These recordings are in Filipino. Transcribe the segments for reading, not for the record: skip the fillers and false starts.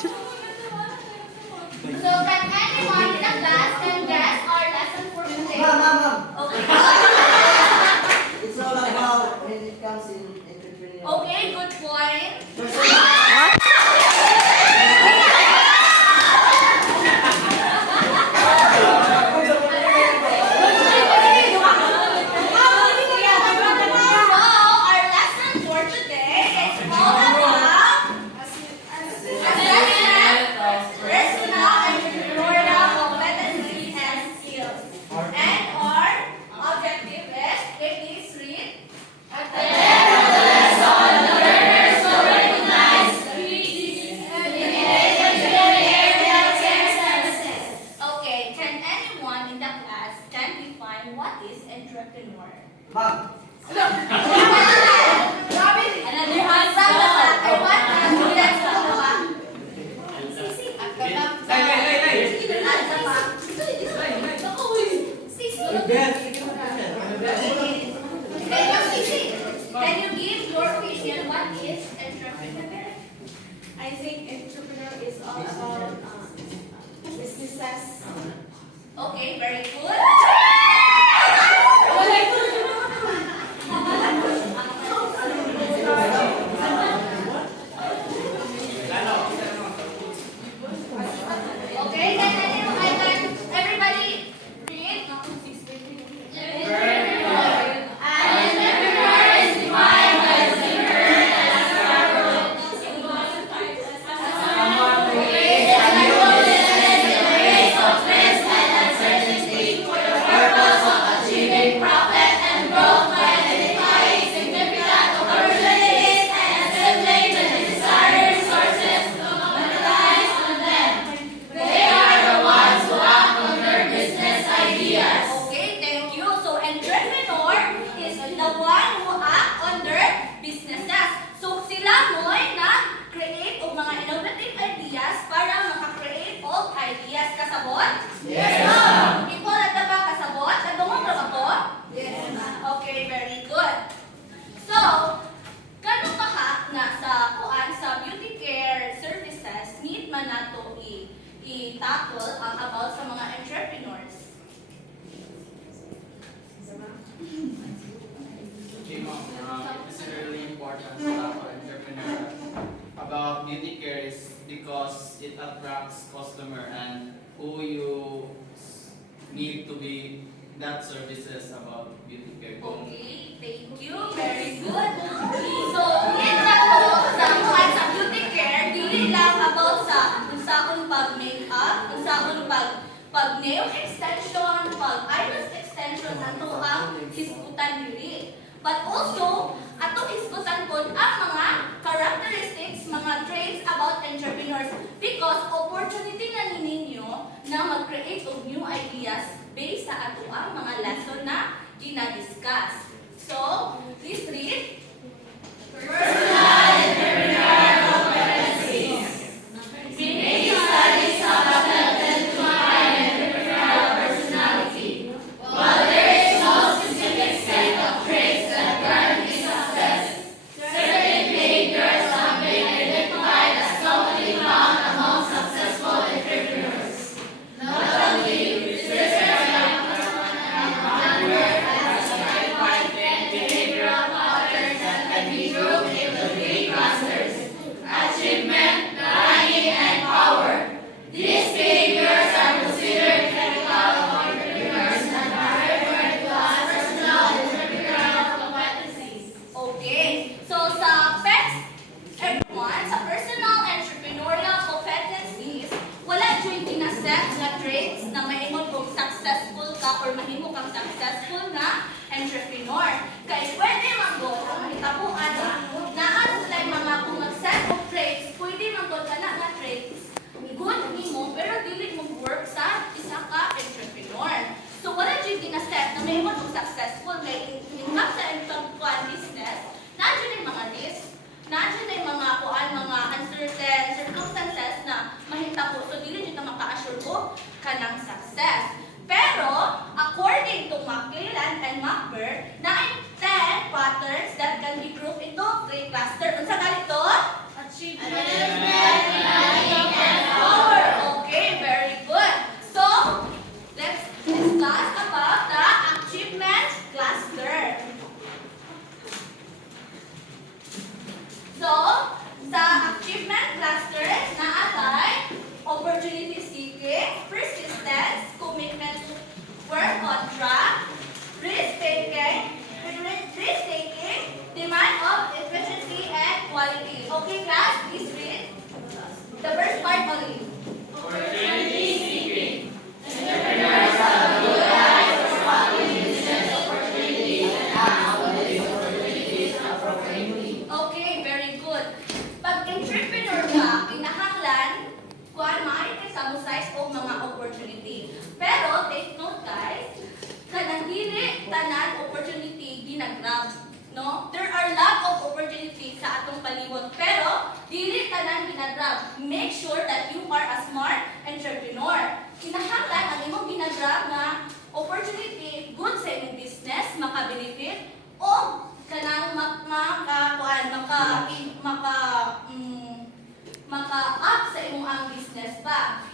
So can anyone in the class can guess our lesson for today? Ma'am. Okay. It's all about when it comes in entrepreneurship. Okay, good point. What is entrepreneur? Ma'am. Another hands up. I want students to go up. Sisi, at the back. At the back. Sisi. Can you give your opinion? What is entrepreneur? I think entrepreneur is all about businesses. Okay, very good. Okay, then everybody read. Okay, thank you. So entrepreneur is the one who act on their businesses. So sila mo'y nag-create og mga innovative ideas para maka-create og ideas. Kasabot? Yes, ma'am. People at the back, kasabot? Kadungog ra ba to? Yes. Okay, very good. So, kano kaha nga sa kuan sa beauty care services need man nato i-tackle ang about sa mga entrepreneurs? Okay, ma'am. It is really important for entrepreneur about beauty care is because it attracts customer and who you need to be that services about beauty care. Okay, thank you. Very good. So, in sa kuan sa beauty care, dili lang about sa unsaon pag-makeup, unsaon pag-nail extension, pag-eyelash extension nato ang hisgutan dili. But also, ato hisgutan pod ang mga characteristics, mga traits about entrepreneurs because opportunity na ninyo na mag-create of new ideas based sa ato ang mga lesson na gina-discuss. So, please read. Personal entrepreneurial competencies. Make studies about identifying entrepreneurial personality. While there is no specific set of traits that guarantee success, certain behaviors have been identified as commonly found among successful entrepreneurs. Notably, researchers behavioral patterns that can be grouped into three clusters: achievement, belonging, and power. These behaviors are considered typical of entrepreneurs and are referred to as personal entrepreneurial competencies. Okay, so sa PEX, everyone, sa personal entrepreneurial competencies, wala dyan ginaset na traits na maingon kung successful ka or mahimo kang successful na entrepreneur. Kaya pwede manggod ang mahitabuan na ang sila mga kung mag-set of traits, pwede manggod ka na traits. Good nimo, pero dili mo work sa isa ka entrepreneur. So wala dyan ginaset na mahimo kung successful kaya income sa entrepreneur business, nandiyan yung mga risk, nandiyan yung mga kuan, mga uncertain circumstances na mahitabo. So dili dyan na maka-assure ko ka ng success. Pero, according to McClelland and McBurr, na 10 patterns that can be grouped into 3 clusters. Unsa ganito? Achievement, Achievement, ginagrab. No? There are lot of opportunities sa atong palibot, pero dili tanan ginagrab. Make sure that you are a smart entrepreneur. Kinahanglan ang imong ginagrab nga opportunity good sa imong business, maka-benefit o kanang maka-up sa imong ang business pa.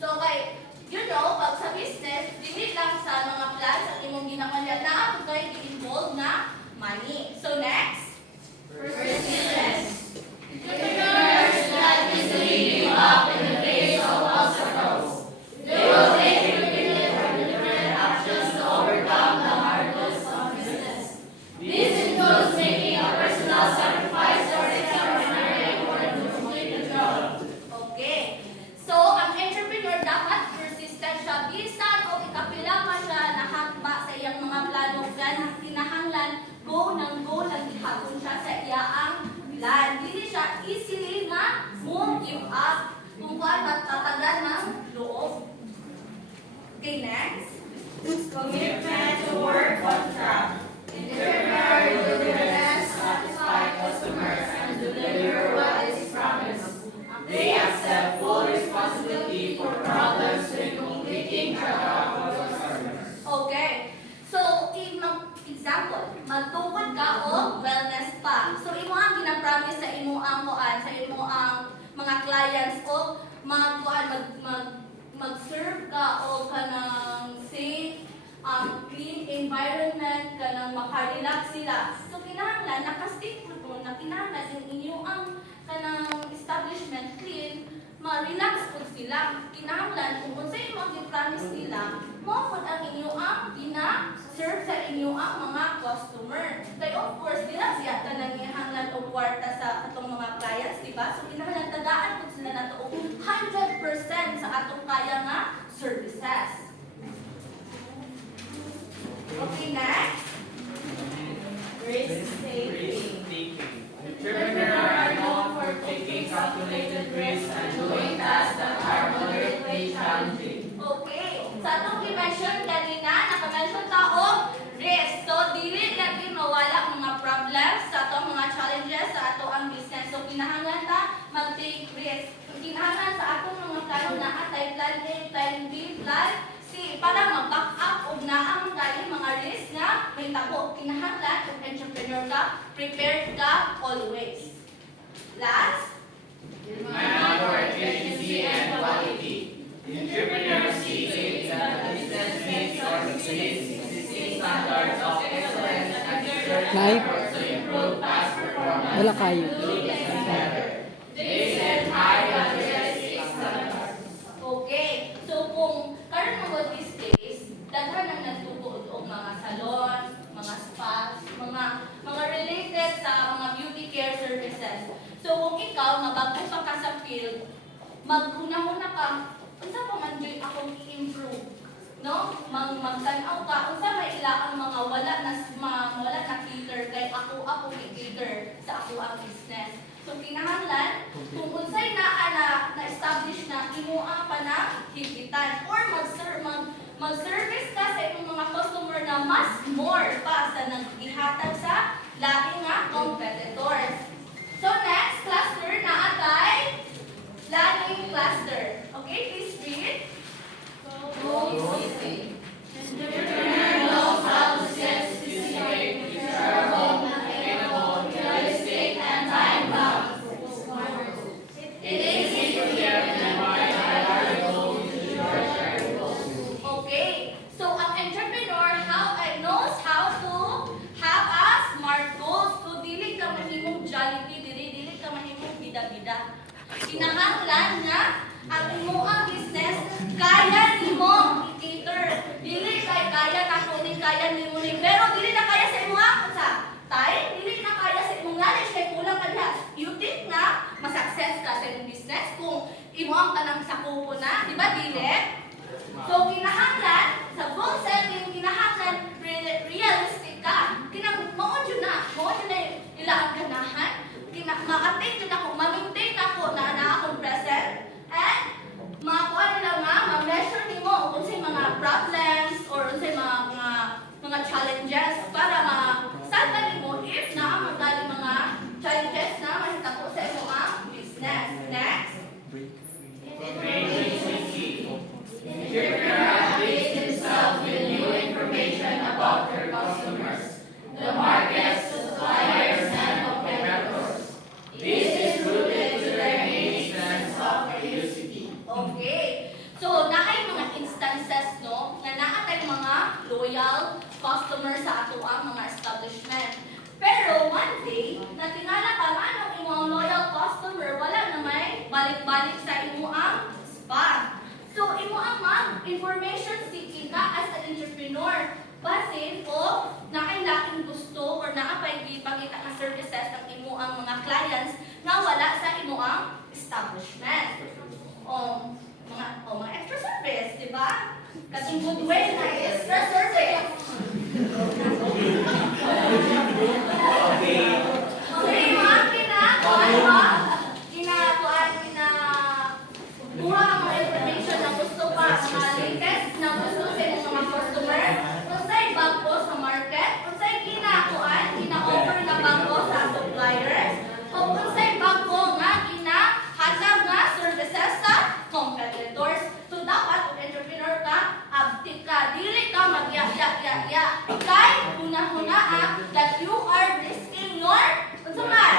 So kay you know, pag sa business, dili lang sa mga plans ang imong ginamanya na kay i-involve na money. So next, Persistence. entrepreneurs that easily give up in the face of obstacles. They will take repeated different actions to overcome the hurdles of business. This includes making a personal sacrifice or extraordinary effort to complete the job. Okay. So, ang entrepreneur dapat persistent siya. Bisan o ikapila pa siya nahagba sa iyang mga plano gan kinahanglan go ng gihapon siya sa iyaang plan. Dili siya easily nga mo give up kung kuan matatagan ng loob. Okay, next. Commitment to work on track. Entrepreneur will do their best to satisfy customers and deliver what is promised. They accept full responsibility for problems when completing the job of customers. Okay. So, example, magtukod ka o wellness pa. So, imo ang gina-promise sa imo ang kuan, sa imo ang mga clients o mag-serve ka o kanang safe, clean environment, kanang makarelax sila. So, kinahanglan, nakastick mo to, na kinahanglan yung inyo ang kanang establishment clean, ma-relax po sila. Kinahanglan, kung kung sa inyo ang promise nila, mo po ang inyo ang serve sa inyo ang mga customer. Kaya of course, di na siya kanangihanglan o kwarta sa atong mga clients, di ba? So, kinahanglan tagaan po sila na to 100% sa atong kaya nga services. Okay, next. Risk Risk taking. taking. Entrepreneurs are known for taking calculated risks and doing tasks that are moderately challenging. Okay. Sa atong i-mention kanina, naka-mention ta og risk. So, dili lagi mawala mga problems sa atong mga challenges sa ato ang business. So, kinahanglan ta mag-take risk. Kinahanglan sa atong mga plano na atay plan A, plan B, plan C para mag-back up og naang dali mga risk nga may tabo. Kinahanglan kung entrepreneur ka, prepared ka always. Last, Demand for efficiency and quality. Entrepreneurs seek that business meets or exceeds existing standards of excellence and ensure Live? efforts to improve past performance. Wala kayo. They set high and realistic standards. okay. So kung karon mo these days, daghan ang nagtutuod og mga salon, mga spa, mga related sa mga beauty care services. So kung ikaw nga bago pa ka sa field, maghuna-huna ka, unsa pa man joy akong i-improve, no? Magtan-aw ka unsa may ila ang mga wala na cater kay ako i-cater sa ako ang business. So kinahanglan kung unsay naa na-establish na imo ang panahigitan or mag-service ka sa imong mga customer na mas more pa sa naghihatag sa laing nga competitors. So next cluster na atay lagging cluster. Okay, please read. Entrepreneur knows how to set specific, measurable, attainable, realistic, and time-bound. It is easy to define our goals to short-term goals. Okay, so ang entrepreneur knows how to have a smart goals. So dili ka mahimong Jollibee, dili ka mahimong bida-bida. Kinahanglan nga ang imo ang business kaya nimo i-cater. Dili kaya na ko ni kaya nimo ni pero dili na kaya sa imo ang sa time, dili na kaya sa imong knowledge kay kulang ka diha. You think na ma-success ka sa imong business kung imo ang kanang sakupo na, di ba dili? So kinahanglan sa goal setting kinahanglan realistic ka. Mao jud na ila ang ganahan. Ma-attain jud ako, ma-maintain ako na akong present and sa ato ang mga establishment. Pero one day, natingala ka nga ng imong loyal customer, wala na may balik-balik sa imo ang spa. So, imo ang information seeking ka as an entrepreneur. Basin o nakailaking gusto or naapay gipangita nga services ng imo ang mga clients nga wala sa imo ang establishment. Mga extra service, di ba? Kasing good way na extra service. Okay, mga mura ang mga information na gusto pa, mga latest na gusto sa inyong mga customer. Kung sa'y bangko sa market, kung sa'y gina-offer na bangko sa suppliers, o kung sa'y bangko nga ginahatag nga services sa competitors. So dapat kung entrepreneur ka, abtik ka, dili ka mag-ya-ya-ya-ya. Kay huna-hunaa that you are risking your time.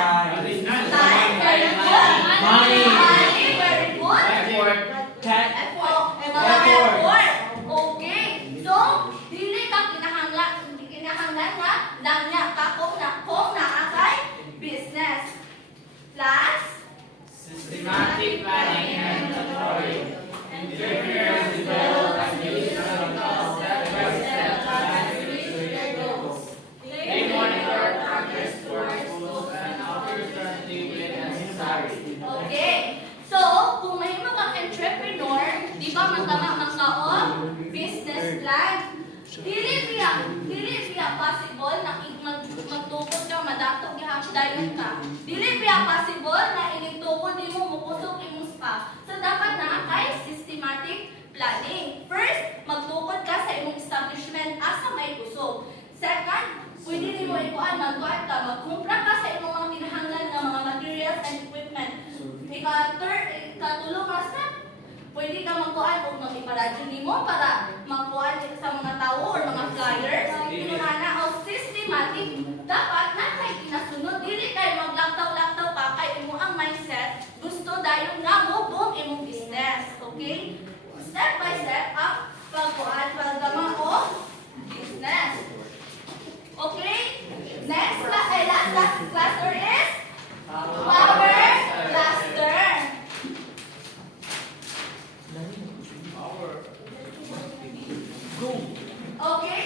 Very good. Money. Very good. Effort. Okay. So, dili ka kinahanglan nga langya ka kung naakay business. Plus, Systematic planning and monitoring. Entrepreneurs develop and use practical step-by-step plans to reach their goals. They monitor progress towards goals and offer strategy when necessary. okay. So, kung mahimo kang entrepreneur, di ba magkaon business plan? Dili biya possible na magtukod ka, madatog gihapdayon ka. Dili biya possible na inigtukod nimo mukusog imong spa. So dapat na kay systematic planning. First, magtukod ka sa imong establishment asa may kusog. Second, pwede nimo magkuha ka, magkumpra ka sa imong mga kinahanglan nga mga materials and equipment. Ikatulong nga step, pwede ka magkuhan o mag-iparadyo nimo para magkuhan sa mga tao or mga flyers. Pinunana o systematic, dapat na kay kinasunod. Dili kay maglaktaw-laktaw pa kay imo ang mindset. Gusto dayon nga mo boom imong business. Okay? Step by step ang pagkuhan, paggama o business. Okay? Next last cluster is power cluster. Okay?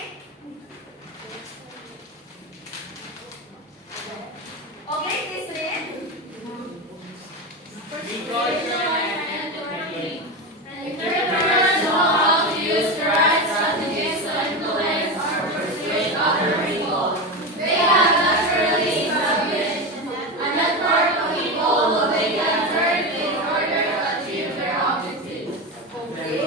Okay, this is entrepreneurs know how to use the right strategies to influence or persuade other people. They have naturally established a network of people who they can turn to in order to achieve their objectives. Okay?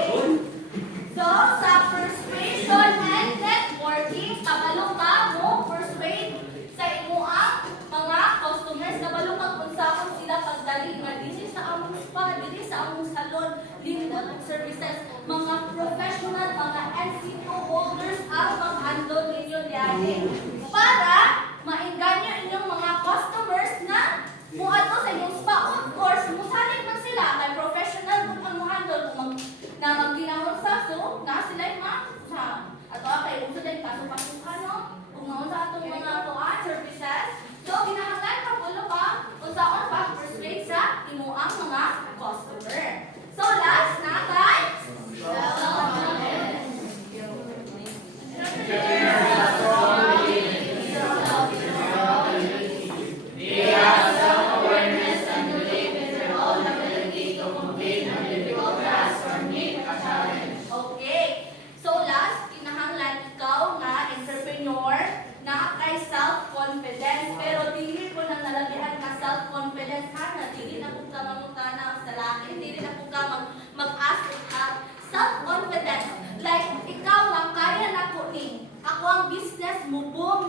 So, sa persuasion and networking, kabalo ka mo persuade sa imuang mga customers, kabalo ka kung saan sila pagdali nga dili sa among spa, dili sa among salon, limited services, mga professional, mga NC2 holders ang mag-handle ninyo diyan para maengganyo inyong mga customers na muadto sa inyong spa. Of course, musalig man sila kay professional kung ang mo-handle na magginamon sa so na sila yung sa ato kay uso din kaso kung naon sa atong mga kuan services. So kinahanglan ka pulo ka unsaon pa persuade sa imuang mga customer. So last na kay They have self-awareness and believe in their own ability to complete a difficult task or meet a challenge. Okay. So last, kinahanglan ikaw nga entrepreneur na kay self-confidence. Pero dili ko nang nalabihan ka self-confidence ha, na dili na kung ka mangutana sa laki, dili na kung ka mag-ask ka. Self-confidence. Like, ikaw lang kaya na ko ni. Ako ang business mo, boom,